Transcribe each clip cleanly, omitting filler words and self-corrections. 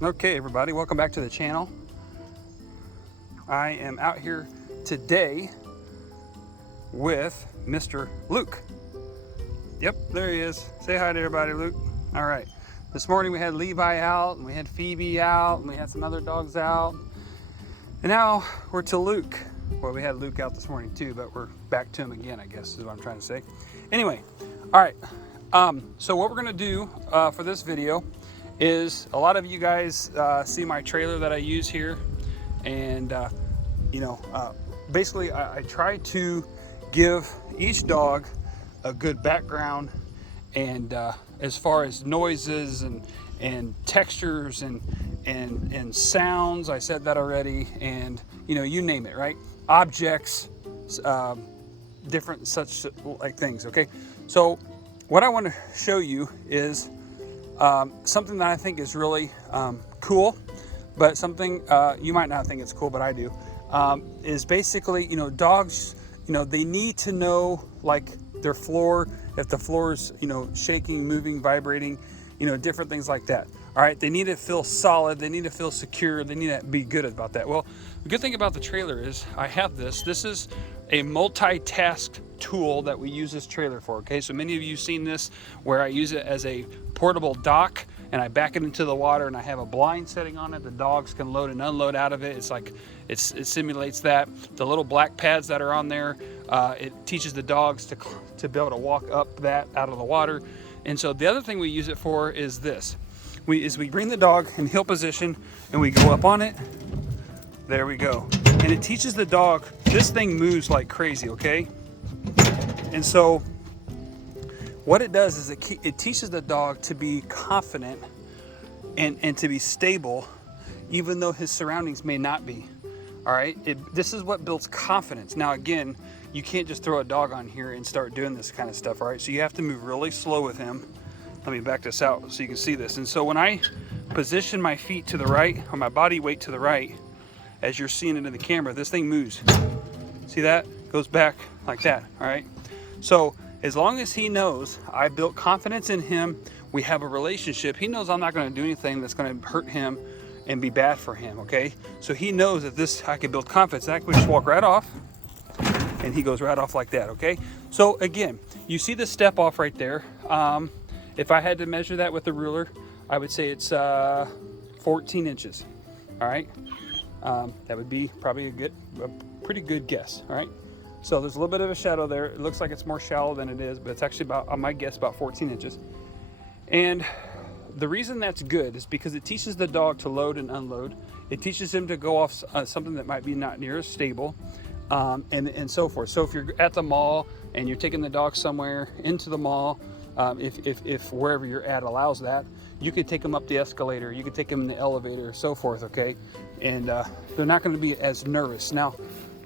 Okay, everybody, welcome back to the channel. I am out here today with Mr. Luke. Yep, there he is. Say hi to everybody, Luke. All right. This morning we had Levi out, and we had Phoebe out, and we had some other dogs out. And now we're to Luke. Well, we had Luke out this morning too, but we're back to him again, I guess is what I'm trying to say. Anyway, all right. So what we're gonna do for this video is, a lot of you guys see my trailer that I use here, and basically I try to give each dog a good background, and as far as noises and textures and sounds, I said that already, and you name it, right? Objects, different such like things. Okay, so what I want to show you is something that I think is really cool, but something you might not think it's cool, but I do, is basically, dogs, they need to know, like, their floor, if the floor's, shaking, moving, vibrating, different things like that. All right, they need to feel solid, they need to feel secure, they need to be good about that. Well, the good thing about the trailer is I have this. This is a multitask tool that we use this trailer for. Okay, so many of you have seen this, where I use it as a portable dock, and I back it into the water, and I have a blind setting on it. The dogs can load and unload out of it. It's like it simulates that. The little black pads that are on there, it teaches the dogs to be able to walk up that out of the water. And so the other thing we use it for is this. We bring the dog in heel position, and we go up on it. There we go. And it teaches the dog, this thing moves like crazy, okay? And so what it does is it teaches the dog to be confident and to be stable, even though his surroundings may not be. All right, this is what builds confidence. Now again, you can't just throw a dog on here and start doing this kind of stuff, all right? So you have to move really slow with him. Let me back this out so you can see this. And so when I position my feet to the right, or my body weight to the right, as you're seeing it in the camera, this thing moves. See that? Goes back like that, all right? So as long as he knows I built confidence in him, we have a relationship, he knows I'm not gonna do anything that's gonna hurt him and be bad for him, okay? So he knows that I can build confidence, and I can just walk right off, and he goes right off like that, okay? So again, you see the step off right there. If I had to measure that with a ruler, I would say it's 14 inches, all right? That would be probably a pretty good guess, all right? So there's a little bit of a shadow there. It looks like it's more shallow than it is, but it's actually about, I might guess, about 14 inches. And the reason that's good is because it teaches the dog to load and unload. It teaches him to go off something that might be not near as stable, and so forth. So if you're at the mall and you're taking the dog somewhere into the mall, if wherever you're at allows that, you could take them up the escalator, you could take them in the elevator, so forth, okay? And they're not going to be as nervous. Now,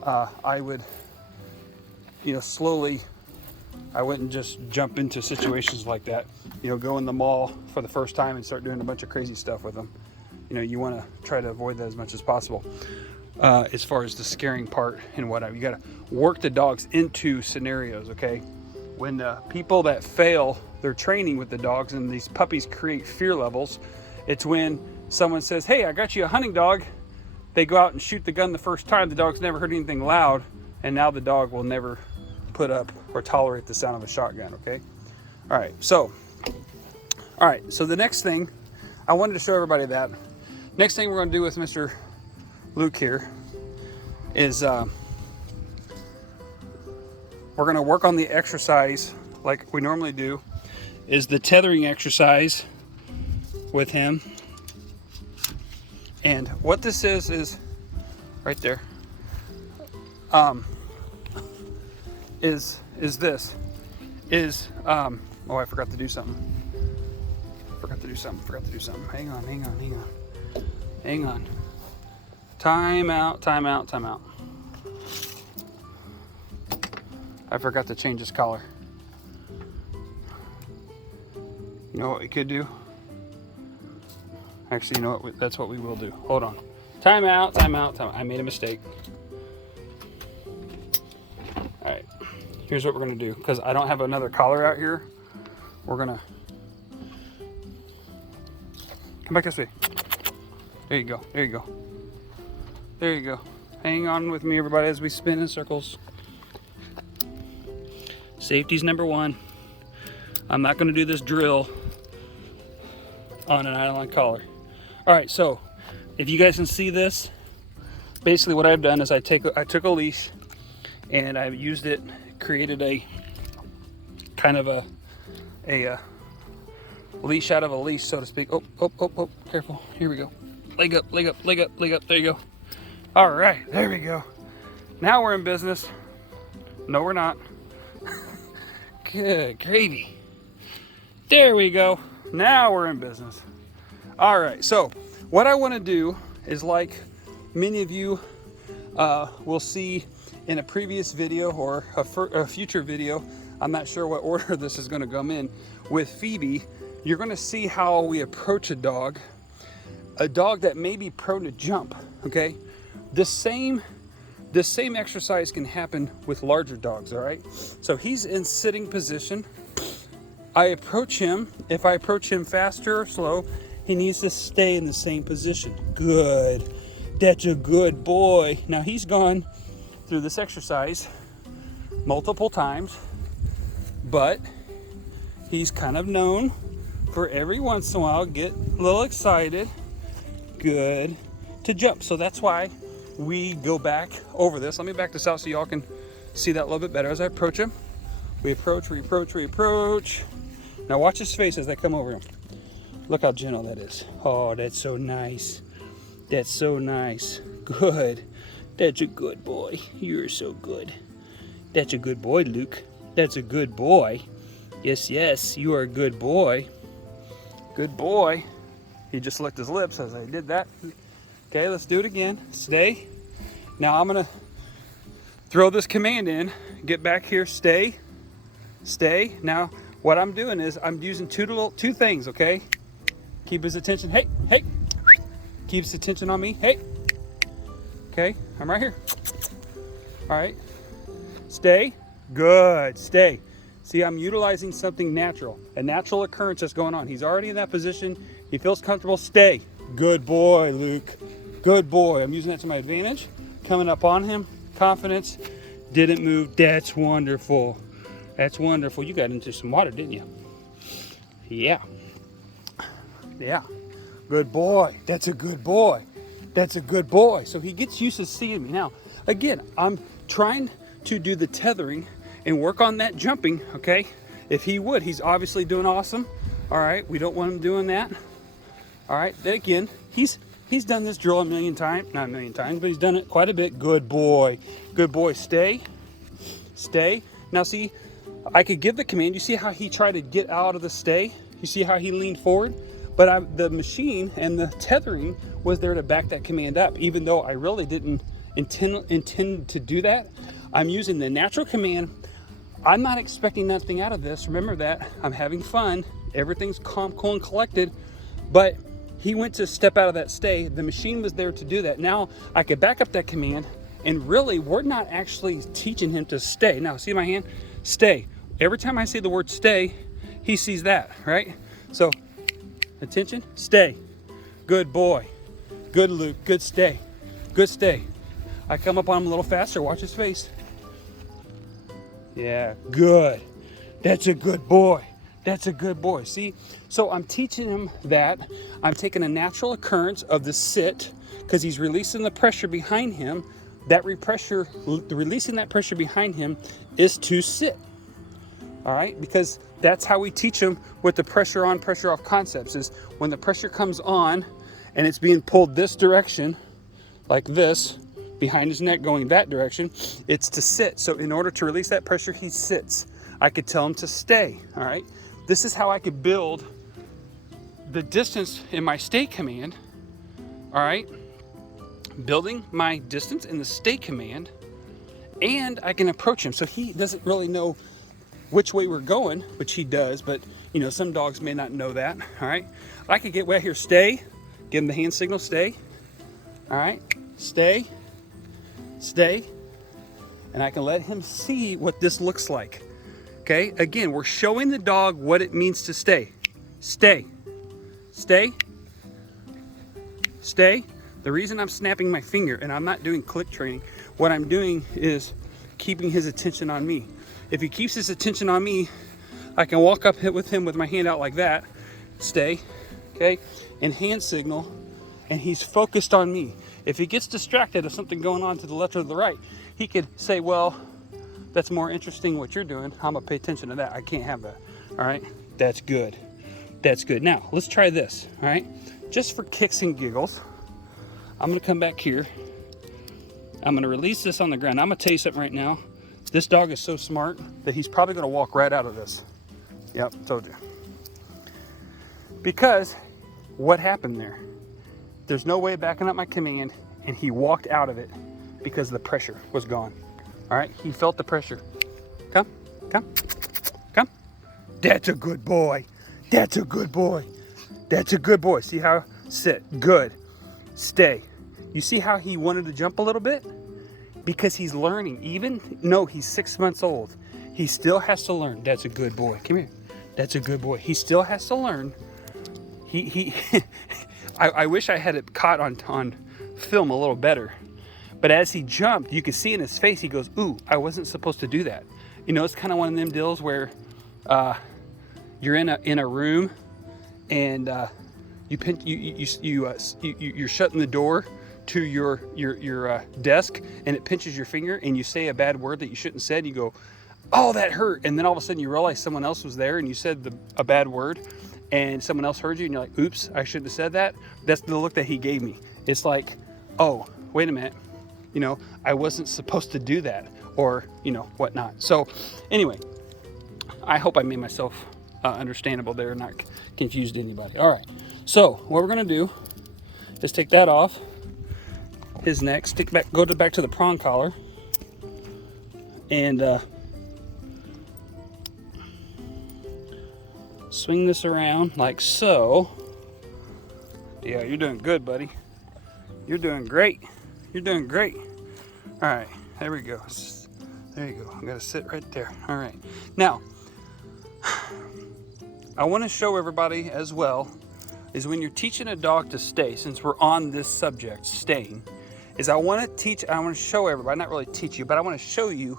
I would, slowly, I wouldn't just jump into situations like that. Go in the mall for the first time and start doing a bunch of crazy stuff with them. You want to try to avoid that as much as possible. As far as the scaring part and whatnot, you got to work the dogs into scenarios, okay? When people that fail their training with the dogs, and these puppies create fear levels, it's when someone says, hey, I got you a hunting dog. They go out and shoot the gun the first time. The dog's never heard anything loud, and now the dog will never put up or tolerate the sound of a shotgun, okay? All right, so the next thing, I wanted to show everybody that. Next thing we're gonna do with Mr. Luke here is we're gonna work on the exercise like we normally do, is the tethering exercise with him. And what this is right there, oh, I forgot to do something. Hang on. Time out. I forgot to change his collar. You know what we could do? Actually, you know what? That's what we will do. Hold on. Time out. I made a mistake. All right. Here's what we're going to do. Because I don't have another collar out here, we're going to... Come back this way. There you go. There you go. There you go. Hang on with me, everybody, as we spin in circles. Safety's number one. I'm not going to do this drill on an nylon collar. All right, so if you guys can see this, basically what I've done is I took a leash and I've used it, created a kind of a leash out of a leash, so to speak. Oh, careful. Here we go. Leg up, leg up, leg up, leg up. There you go. All right, there we go. Now we're in business. No, we're not. Good gravy. There we go. Now we're in business. All right, so what I want to do is, like many of you will see in a previous video or a future video, I'm not sure what order this is going to come in, with Phoebe, you're going to see how we approach a dog that may be prone to jump, okay? The same exercise can happen with larger dogs, all right? So he's in sitting position. I approach him. If I approach him faster or slow, he needs to stay in the same position. Good. That's a good boy. Now he's gone through this exercise multiple times, but he's kind of known for every once in a while get a little excited. Good. To jump. So that's why we go back over this. Let me back this out so y'all can see that a little bit better as I approach him. We approach, we approach, we approach. Now watch his face as I come over him. Look how gentle that is. Oh, that's so nice. That's so nice. Good. That's a good boy. You're so good. That's a good boy, Luke. That's a good boy. Yes, yes, you are a good boy. Good boy. He just licked his lips as I did that. Okay, let's do it again. Stay. Now I'm gonna throw this command in. Get back here. Stay. Stay. Now what I'm doing is I'm using two things. Okay. Keep his attention. Hey, hey. Keep his attention on me. Hey. Okay, I'm right here. All right. Stay. Good. Stay. See, I'm utilizing something natural, a natural occurrence that's going on. He's already in that position. He feels comfortable. Stay. Good boy, Luke. Good boy. I'm using that to my advantage. Coming up on him. Confidence. Didn't move. That's wonderful. That's wonderful. You got into some water, didn't you? Yeah. Yeah. Good boy. That's a good boy. That's a good boy. So he gets used to seeing me. Now, again, I'm trying to do the tethering and work on that jumping, okay? If he would, he's obviously doing awesome. All right, we don't want him doing that. All right, then again, he's done this drill a million times, not a million times, but he's done it quite a bit. Good boy. Good boy. Stay. Stay. Now see, I could give the command. You see how he tried to get out of the stay? You see how he leaned forward? But the machine and the tethering was there to back that command up, even though I really didn't intend to do that. I'm using the natural command. I'm not expecting nothing out of this. Remember that. I'm having fun. Everything's calm, cool, and collected. But he went to step out of that stay. The machine was there to do that. Now I could back up that command, and really we're not actually teaching him to stay. Now see my hand? Stay. Every time I say the word stay, he sees that, right? So attention, stay. Good boy. Good Luke, good stay. Good stay. I come up on him a little faster, watch his face. Yeah, good. That's a good boy. That's a good boy. See, so I'm teaching him that. I'm taking a natural occurrence of the sit, because he's releasing the pressure behind him. Releasing that pressure behind him is to sit. All right, because that's how we teach them with the pressure on, pressure off concepts, is when the pressure comes on and it's being pulled this direction, like this, behind his neck going that direction, it's to sit. So in order to release that pressure, he sits. I could tell him to stay, all right? This is how I could build the distance in my stay command, all right? Building my distance in the stay command, and I can approach him. So he doesn't really know which way we're going, which he does, but you know, some dogs may not know that, all right? I could get right here, stay, give him the hand signal, stay, all right? Stay, stay, and I can let him see what this looks like, okay? Again, we're showing the dog what it means to stay. Stay, stay, stay. The reason I'm snapping my finger and I'm not doing click training, what I'm doing is keeping his attention on me. If he keeps his attention on me, I can walk up with him with my hand out like that, stay, okay, and hand signal, and he's focused on me. If he gets distracted of something going on to the left or the right, he could say, well, that's more interesting what you're doing. I'm gonna pay attention to that. I can't have that. All right, that's good. That's good. Now, let's try this, all right? Just for kicks and giggles, I'm gonna come back here. I'm gonna release this on the ground. I'm gonna tell you something right now. This dog is so smart that he's probably gonna walk right out of this. Yep, told you. Because what happened there? There's no way backing up my command, and he walked out of it because the pressure was gone. All right, he felt the pressure. Come, come, come. That's a good boy. That's a good boy. That's a good boy. See how, sit, good, stay. You see how he wanted to jump a little bit? Because he's learning, even, no, he's 6 months old. He still has to learn. That's a good boy. Come here. That's a good boy. He still has to learn. I wish I had it caught on film a little better. But as he jumped, you could see in his face, he goes, ooh, I wasn't supposed to do that. You know, it's kind of one of them deals where you're in a room and you're shutting the door to your desk, and it pinches your finger, and you say a bad word that you shouldn't have said. You go, oh, that hurt. And then all of a sudden you realize someone else was there and you said a bad word, and someone else heard you, and you're like, oops, I shouldn't have said that. That's the look that he gave me. It's like, oh, wait a minute. You know, I wasn't supposed to do that, or, you know, whatnot. So anyway, I hope I made myself understandable there and not confused anybody. All right. So what we're going to do is take that off his neck, go back to the prong collar, and swing this around like so. Yeah, you're doing good, buddy. You're doing great. You're doing great. All right, there we go. There you go. I'm gonna sit right there. All right. Now, I want to show everybody as well is when you're teaching a dog to stay, since we're on this subject, staying, is I want to show everybody, not really teach you, but I want to show you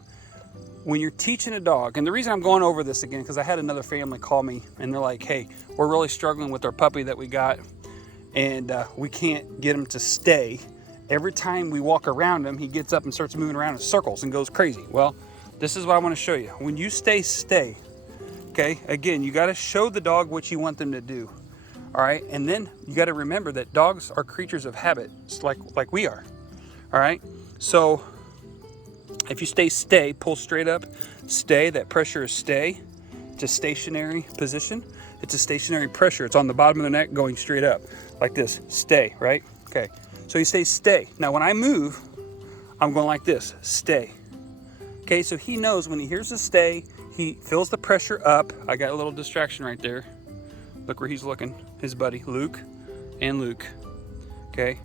when you're teaching a dog. And the reason I'm going over this again, because I had another family call me and they're like, hey, we're really struggling with our puppy that we got, and we can't get him to stay. Every time we walk around him, he gets up and starts moving around in circles and goes crazy. Well, this is what I want to show you. When you stay, okay? Again, you got to show the dog what you want them to do, all right? And then you got to remember that dogs are creatures of habit, like we are, all right? So if you stay, pull straight up, stay, that pressure is stay. It's a stationary position. It's a stationary pressure. It's on the bottom of the neck going straight up like this, stay, right? Okay. So you say stay. Now when I move, I'm going like this, stay. Okay, so he knows when he hears the stay, he feels the pressure up. I got a little distraction right there. Look where he's looking, his buddy, Luke and Luke. Okay,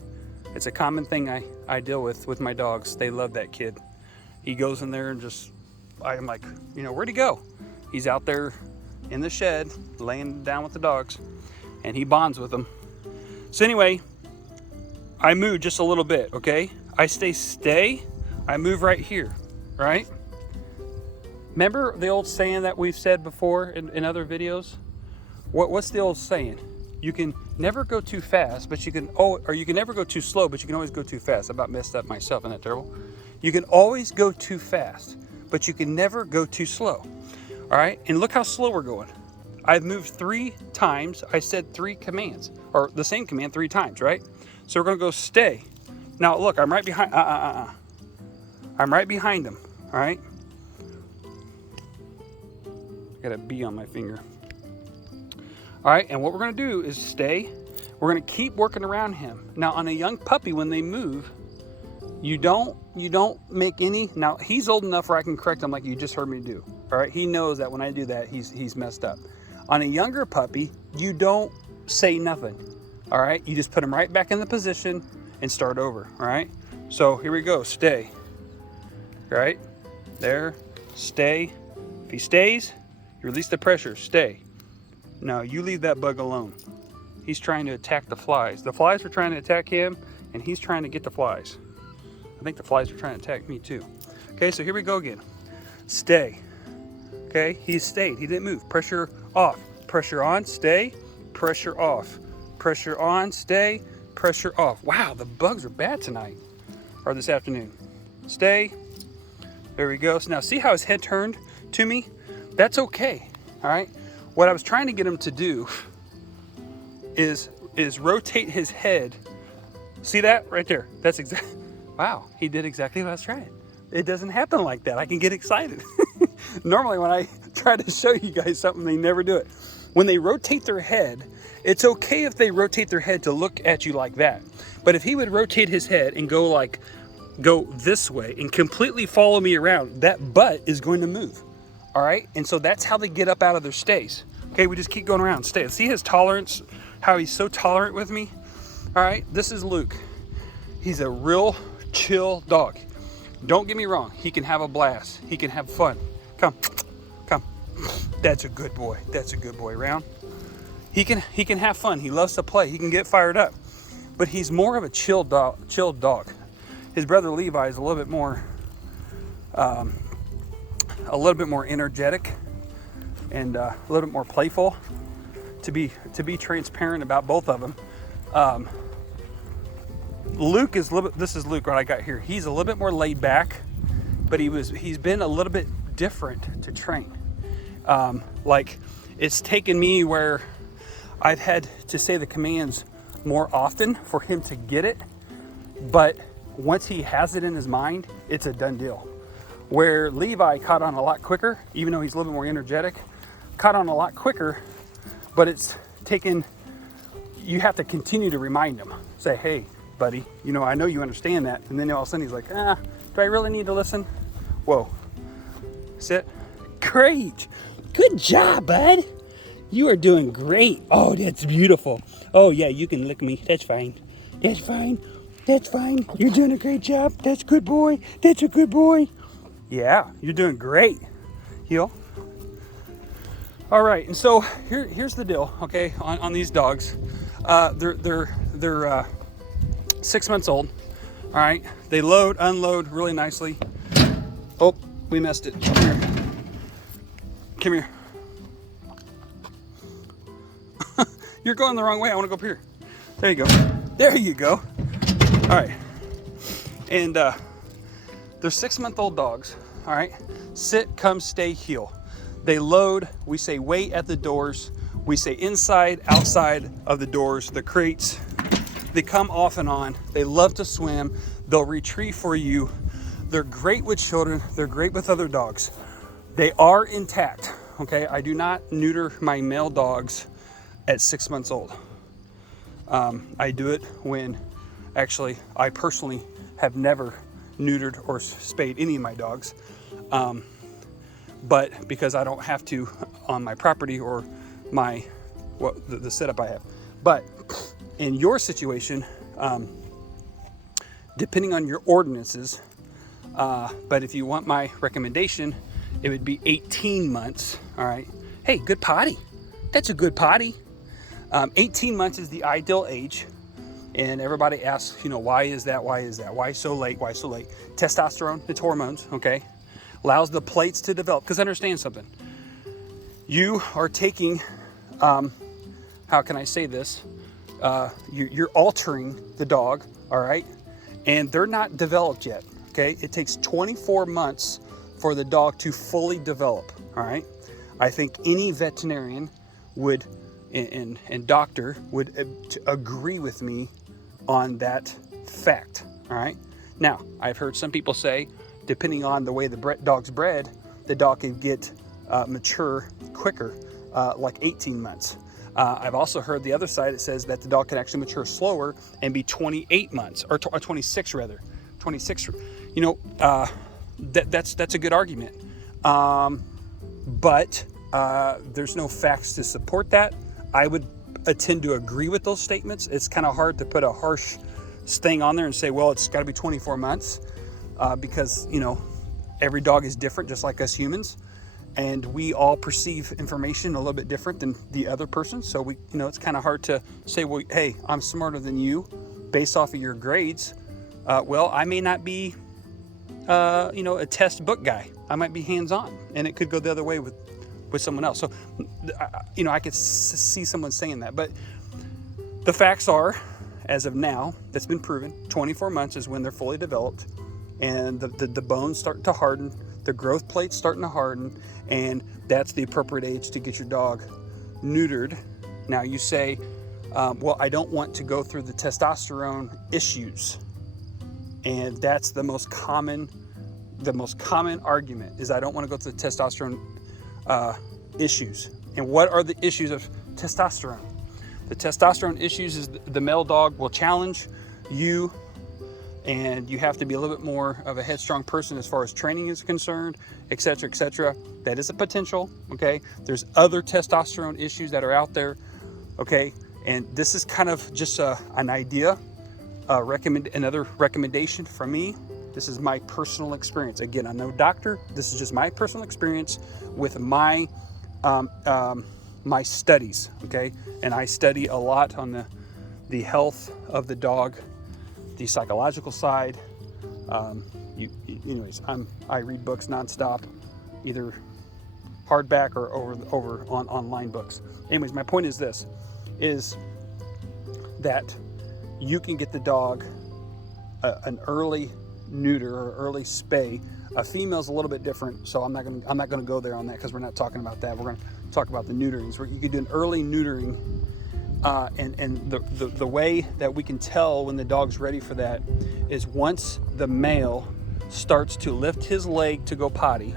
it's a common thing I deal with my dogs. They love that kid. He goes in there and I'm like, you know, where'd he go? He's out there in the shed, laying down with the dogs, and he bonds with them. So anyway, I move just a little bit, okay? I stay, I move right here, right? Remember the old saying that we've said before in other videos? What's the old saying? You can never go too fast, but you can never go too slow, but you can always go too fast. I about messed up myself, isn't that terrible? You can always go too fast, but you can never go too slow, all right? And look how slow we're going. I've moved 3 times. I said 3 commands, or the same command 3 times, right? So we're gonna go stay. Now look, I'm right behind, I'm right behind him, all right? I got a bee on my finger. All right, and what we're gonna do is stay. We're gonna keep working around him. Now on a young puppy, when they move, you don't make any, now he's old enough where I can correct him like you just heard me do, all right? He knows that when I do that, he's messed up. On a younger puppy, you don't say nothing, all right? You just put him right back in the position and start over, all right? So here we go, stay, right? There, stay. If he stays, you release the pressure, stay. Now you leave that bug alone. he's trying to attack the flies. The flies were trying to attack him, and he's trying to get the flies. I think the flies were trying to attack me too. Okay, so here we go again. Stay. Okay, he stayed. He didn't move. Pressure off. Pressure on, stay. Pressure off. Pressure on, stay. Pressure off. Wow, the bugs are bad tonight, or this afternoon. Stay. There we go. So now see how his head turned to me? That's okay. All right. What I was trying to get him to do is rotate his head. See that right there? That's exactly. Wow, he did exactly what I was trying. It doesn't happen like that. I can get excited. Normally when I try to show you guys something, they never do it. When they rotate their head, it's okay if they rotate their head to look at you like that. But if he would rotate his head and go this way and completely follow me around, that butt is going to move. All right, and so that's how they get up out of their stays. Okay, we just keep going around, stay. See his tolerance, how he's so tolerant with me? All right, this is Luke. He's a real chill dog. Don't get me wrong, he can have a blast. He can have fun. Come. That's a good boy. That's a good boy, Round. He can have fun. He loves to play. He can get fired up. But he's more of a chilled dog. His brother Levi is a little bit more energetic and a little bit more playful. To be transparent about both of them. Luke is a little bit, this is Luke, what I got here. He's a little bit more laid back, but he's been a little bit different to train. Like it's taken me where I've had to say the commands more often for him to get it, but once he has it in his mind, it's a done deal. Where Levi caught on a lot quicker, even though he's a little bit more energetic, caught on a lot quicker, but it's taken, you have to continue to remind him. Say, hey, buddy, you know, I know you understand that. And then all of a sudden he's like, do I really need to listen? Whoa, sit. Great, good job, bud. You are doing great. Oh, that's beautiful. Oh yeah, you can lick me, that's fine. That's fine, that's fine. You're doing a great job. That's good boy, that's a good boy. Yeah, you're doing great, heel. All right, and so here's the deal, okay, on these dogs. They're 6 months old, all right? They load, unload really nicely. Oh, we messed it. Come here. You're going the wrong way. I want to go up here. There you go. There you go. All right. And they're 6-month-old dogs, all right? Sit, come, stay, heel. They load. We say wait at the doors. We say inside, outside of the doors, the crates. They come off and on. They love to swim. They'll retrieve for you. They're great with children. They're great with other dogs. They are intact, okay? I do not neuter my male dogs at 6 months old. I do it when, actually, I personally have never neutered or spayed any of my dogs. But because I don't have to on my property or the setup I have. But in your situation, depending on your ordinances, but if you want my recommendation, it would be 18 months, all right? Hey, good potty. That's a good potty. 18 months is the ideal age. And everybody asks, you know, why is that? Why is that? Why so late? Why so late? Testosterone, it's hormones, okay? Allows the plates to develop. Because understand something. You are taking, how can I say this? You're altering the dog, all right? And they're not developed yet, okay? It takes 24 months for the dog to fully develop, all right? I think any veterinarian would, and doctor would agree with me on that fact, all right? Now, I've heard some people say, depending on the way the dog's bred, the dog can get mature quicker, like 18 months. I've also heard the other side, it says that the dog can actually mature slower and be 28 months, or 26 rather. 26, you know, that's a good argument. But there's no facts to support that. I would tend to agree with those statements. It's kind of hard to put a harsh thing on there and say, well, it's got to be 24 months because, you know, every dog is different, just like us humans. and we all perceive information a little bit different than the other person. So we, it's kind of hard to say, well, hey, I'm smarter than you based off of your grades. Well, I may not be, a test book guy. I might be hands-on, and it could go the other way with someone else. So, I could see someone saying that, but the facts are, as of now, that's been proven, 24 months is when they're fully developed, and the bones start to harden, the growth plate's starting to harden, and that's the appropriate age to get your dog neutered. Now you say, well, I don't want to go through the testosterone issues, and that's the most common argument is I don't want to go through the testosterone issues. And what are the issues of testosterone? The testosterone issues is the male dog will challenge you, and you have to be a little bit more of a headstrong person as far as training is concerned, etc., etc. That is a potential, okay? There's other testosterone issues that are out there, okay? And this is kind of just an idea, another recommendation from me. This is my personal experience. Again, I'm no doctor. This is just my personal experience with my my studies, okay? And I study a lot on the health of the dog, the psychological side. Anyways, I read books nonstop, either hardback or over on online books. Anyways, my point is this, is that you can get the dog an early neuter or early spay. A female's a little bit different, so I'm not gonna go there on that because we're not talking about that. We're gonna talk about the neuterings, where you could do an early neutering, and the way that we can tell when the dog's ready for that is once the male starts to lift his leg to go potty.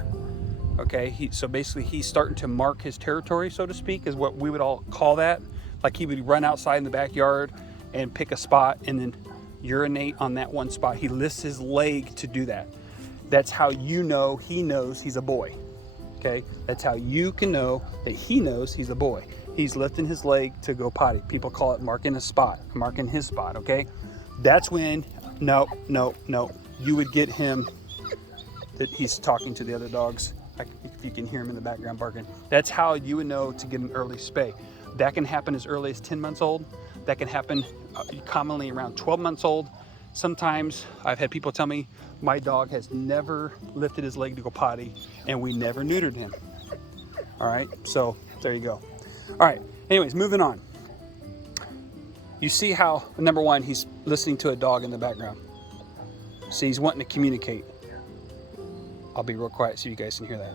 Okay, so basically he's starting to mark his territory, so to speak, is what we would all call that. Like he would run outside in the backyard and pick a spot and then urinate on that one spot. He lifts his leg to do that. That's how you know he knows he's a boy. Okay, that's how you can know that he knows he's a boy. He's lifting his leg to go potty. People call it marking a spot, marking his spot, okay? That's when, no, you would get him, that he's talking to the other dogs. If you can hear him in the background barking. That's how you would know to get an early spay. That can happen as early as 10 months old. That can happen commonly around 12 months old. Sometimes I've had people tell me my dog has never lifted his leg to go potty and we never neutered him. All right, so there you go. All right, anyways, moving on. You see how, number one, he's listening to a dog in the background. See, he's wanting to communicate. I'll be real quiet so you guys can hear that.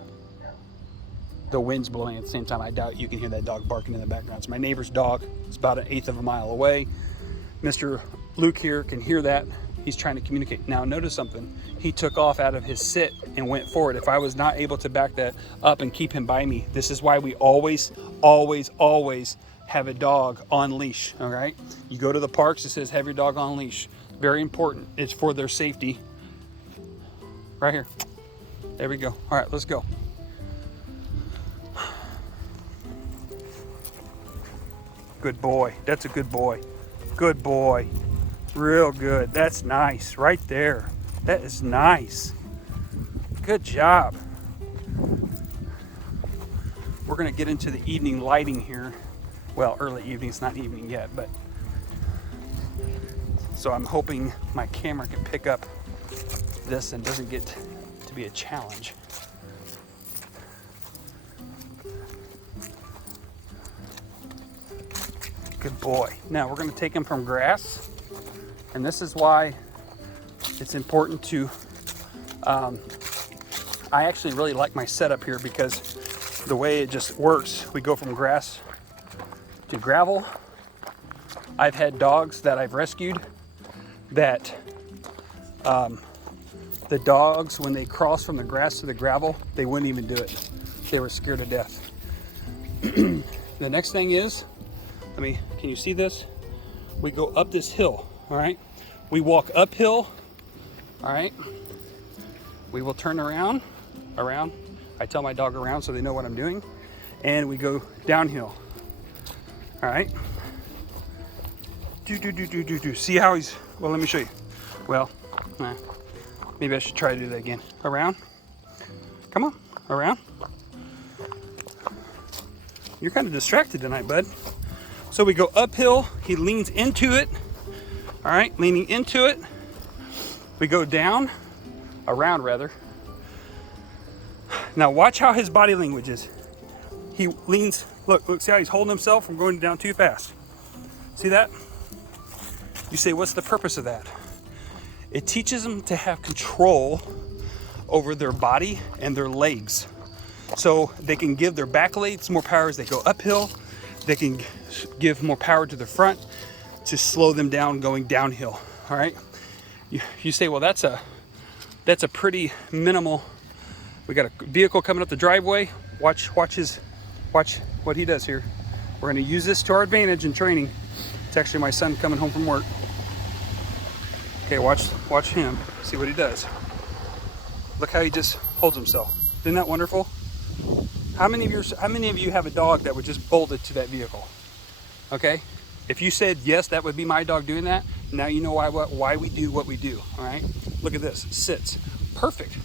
The wind's blowing at the same time. I doubt you can hear that dog barking in the background. It's my neighbor's dog. It's about 1/8 of a mile away. Mr. Luke here can hear that. He's trying to communicate. Now notice something. He took off out of his sit and went forward. If I was not able to back that up and keep him by me, this is why we always have a dog on leash, all right? You go to the parks, it says have your dog on leash. Very important. It's for their safety. Right here. There we go. All right, let's go. Good boy. That's a good boy. Good boy. Real good. That's nice. Right there. That is nice. Good job. We're going to get into the evening lighting here. Well, early evening. It's not evening yet, but so I'm hoping my camera can pick up this and doesn't get to be a challenge. Good boy. Now we're going to take him from grass, and this is why it's important to I actually really like my setup here because the way it just works, we go from grass to gravel. I've had dogs that I've rescued that the dogs, when they cross from the grass to the gravel, they wouldn't even do it. They were scared to death. The next thing is, can you see this? We go up this hill, all right? We walk uphill, all right? We will turn around. I tell my dog around so they know what I'm doing. And we go downhill, all right? Do. See how he's, well, let me show you. Well, maybe I should try to do that again. Around. Come on, around. You're kind of distracted tonight, bud. So we go uphill. He leans into it. All right, leaning into it. We go down, around rather. Now watch how his body language is. He leans, look, see how he's holding himself from going down too fast. See that? You say, what's the purpose of that? It teaches them to have control over their body and their legs. So they can give their back legs more power as they go uphill. They can give more power to the front to slow them down going downhill. All right. You say, well, that's a pretty minimal. We got a vehicle coming up the driveway. Watch what he does here. We're going to use this to our advantage in training. It's actually my son coming home from work. Okay, watch him. See what he does. Look how he just holds himself. Isn't that wonderful? How many of you have a dog that would just bolt it to that vehicle? Okay? If you said yes, that would be my dog doing that. Now you know why we do what we do. All right? Look at this. Sits. Perfect.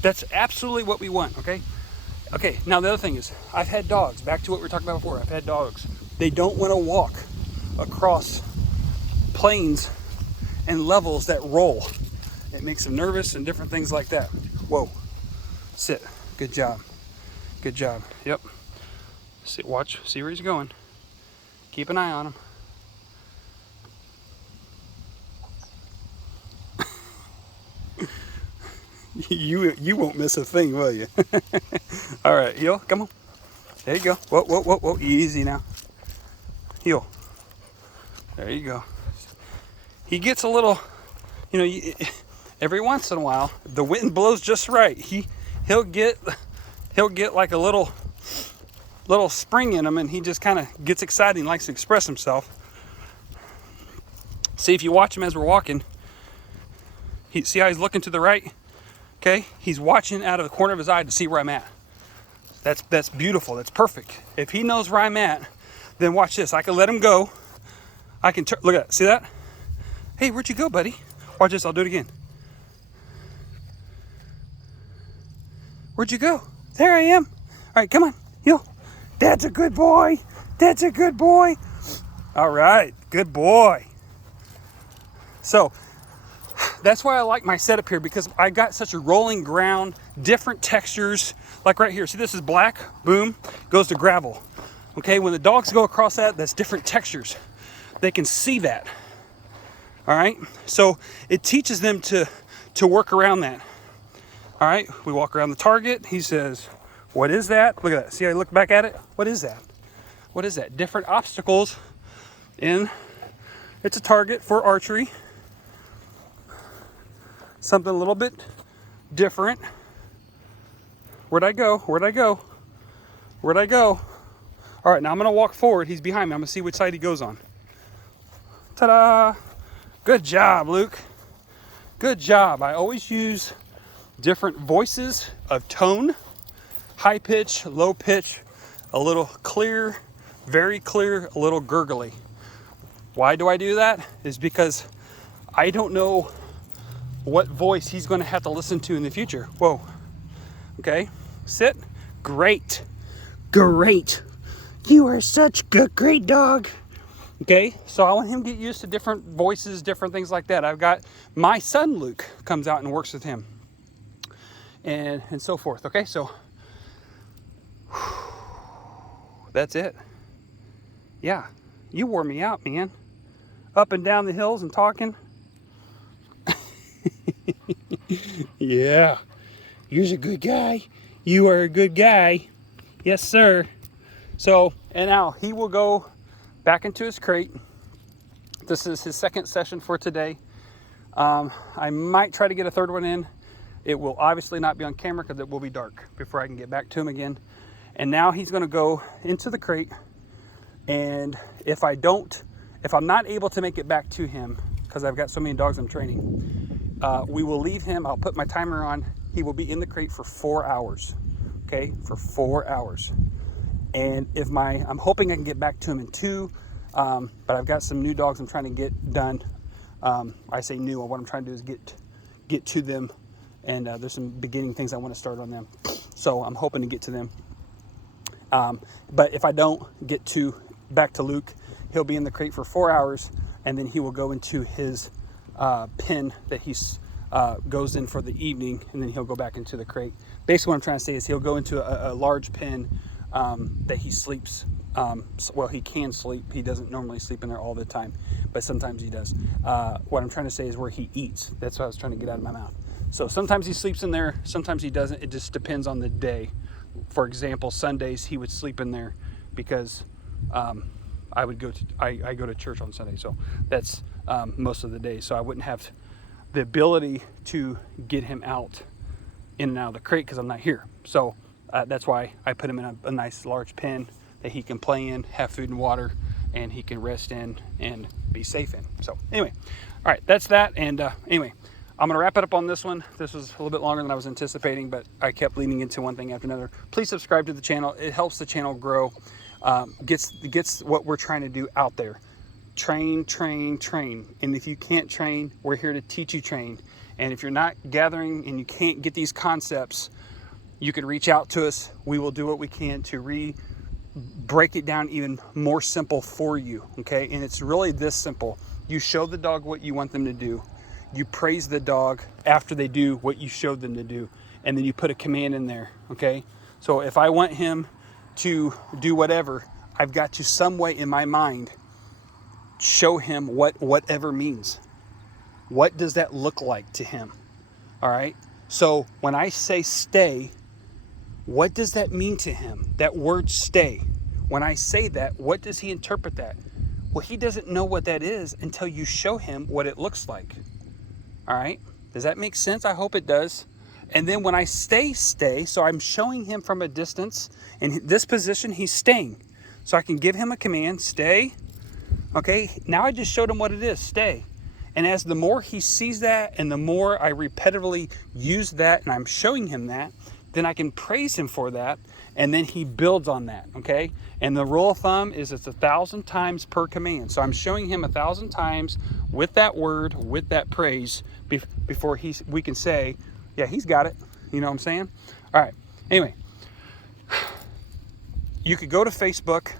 That's absolutely what we want. Okay? Okay. Now the other thing is, I've had dogs. Back to what we were talking about before. I've had dogs. They don't want to walk across planes and levels that roll. It makes them nervous and different things like that. Whoa. Sit. Good job. Good job. Yep. Sit. Watch. See where he's going. Keep an eye on him. You won't miss a thing, will you? All right, heel. Come on. There you go. Whoa, whoa, whoa, whoa. Easy now. Heel. There you go. He gets a little, every once in a while, the wind blows just right. He'll get like a little spring in him, and he just kind of gets excited and likes to express himself. See, if you watch him as we're walking, see how he's looking to the right? Okay, he's watching out of the corner of his eye to see where I'm at. That's beautiful. That's perfect. If he knows where I'm at, then watch this. I can let him go. I can look at it. See that? Hey, where'd you go, buddy? Watch this. I'll do it again. Where'd you go? There I am. All right, come on. Heel. That's a good boy. That's a good boy. All right, good boy. So that's why I like my setup here, because I got such a rolling ground, different textures. Like right here, see, this is black, boom, goes to gravel. Okay, when the dogs go across that's different textures. They can see that. All right, so it teaches them to work around that. All right, we walk around the target. He says, what is that? Look at that. See how I look back at it? What is that? What is that? Different obstacles it's a target for archery. Something a little bit different. Where'd I go? Where'd I go? Where'd I go? All right, now I'm gonna walk forward. He's behind me. I'm gonna see which side he goes on. Ta-da! Good job, Luke. Good job. I always use different voices of tone. High pitch, low pitch, a little clear, very clear, a little gurgly. Why do I do that? Is because I don't know what voice he's going to have to listen to in the future. Whoa. Okay. Sit. Great. Great. You are such a great dog. Okay. So I want him to get used to different voices, different things like that. I've got my son, Luke, comes out and works with him and so forth. Okay. So that's it. Yeah. You wore me out, man. Up and down the hills and talking. Yeah, you're a good guy. You are a good guy. Yes, sir. So, and now he will go back into his crate. This is his second session for today. I might try to get a third one in. It will obviously not be on camera because it will be dark before I can get back to him again. And now he's going to go into the crate. And if I'm not able to make it back to him because I've got so many dogs I'm training, we will leave him. I'll put my timer on. He will be in the crate for 4 hours. Okay, for 4 hours. And I'm hoping I can get back to him in 2, but I've got some new dogs I'm trying to get done. I say new, what I'm trying to do is get to them, and there's some beginning things I want to start on them. So I'm hoping to get to them But if I don't get back to Luke, he'll be in the crate for 4 hours, and then he will go into his pen that he goes in for the evening, and then he'll go back into the crate. Basically what I'm trying to say is he'll go into a large pen that he sleeps. Well, he can sleep. He doesn't normally sleep in there all the time, but sometimes he does. What I'm trying to say is where he eats. That's what I was trying to get out of my mouth. So sometimes he sleeps in there, sometimes he doesn't. It just depends on the day. For example, Sundays he would sleep in there because I go to church on Sunday, so that's most of the day. So I wouldn't have the ability to get him out in and out of the crate because I'm not here. So that's why I put him in a nice large pen that he can play in, have food and water, and he can rest in and be safe in. So anyway, all right, that's that. And anyway, I'm going to wrap it up on this one. This was a little bit longer than I was anticipating, but I kept leaning into one thing after another. Please subscribe to the channel. It helps the channel grow, gets what we're trying to do out there. Train, train, train. And if you can't train, we're here to teach you train. And if you're not gathering and you can't get these concepts, you can reach out to us. We will do what we can to break it down even more simple for you, okay? And it's really this simple. You show the dog what you want them to do. You praise the dog after they do what you showed them to do. And then you put a command in there, okay? So if I want him to do whatever, I've got to some way in my mind show him what whatever means. What does that look like to him? All right? So when I say stay, what does that mean to him? That word stay. When I say that, what does he interpret that? Well, he doesn't know what that is until you show him what it looks like. All right? Does that make sense? I hope it does. And then when I stay, so I'm showing him from a distance. In this position, he's staying. So I can give him a command, stay. Okay? Now I just showed him what it is, stay. And as the more he sees that and the more I repetitively use that and I'm showing him that, then I can praise him for that, and then he builds on that, okay? And the rule of thumb is it's 1,000 times per command. So I'm showing him 1,000 times with that word, with that praise, before we can say, yeah, he's got it. You know what I'm saying? All right. Anyway, you could go to Facebook.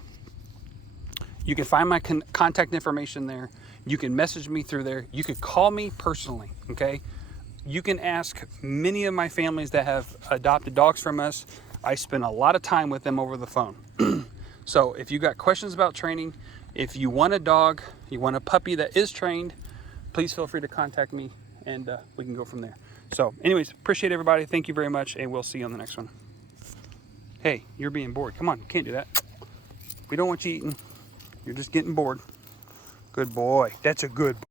You can find my contact information there. You can message me through there. You could call me personally, okay? You can ask many of my families that have adopted dogs from us. I spend a lot of time with them over the phone. So if you got questions about training, if you want a dog, you want a puppy that is trained, please feel free to contact me and we can go from there. So anyways, appreciate everybody. Thank you very much, and we'll see you on the next one. Hey, you're being bored. Come on, can't do that. We don't want you eating. You're just getting bored. Good boy. That's a good boy.